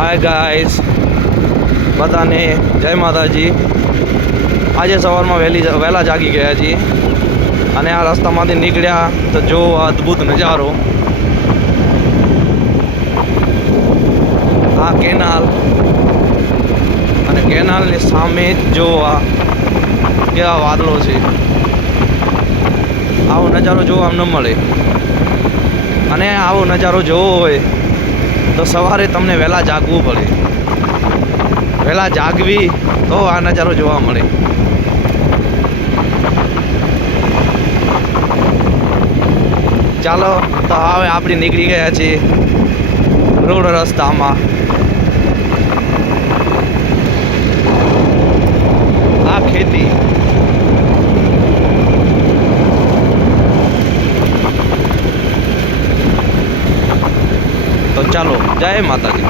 Hi guys, બધાને જય માતાજી. આજે સવારમાં વહેલા જાગી ગયા છીએ અને આ રસ્તામાંથી નીકળ્યા તો જો અદ્ભુત નજારો. આ કેનાલ અને કેનાલની સામે જો કેવા વાદળો છે. આવો નજારો જોવા ન મળે અને આવો નજારો જોવો હોય તો સવારે તમને વહેલા જાગવું પડે. વહેલા જાગવી તો આ નજારો જોવા મળે. ચાલો તો હવે આપણે નીકળી ગયા છીએ રોડ રસ્તામાં. આ ખેતી તો ચાલો, જય માતાજી.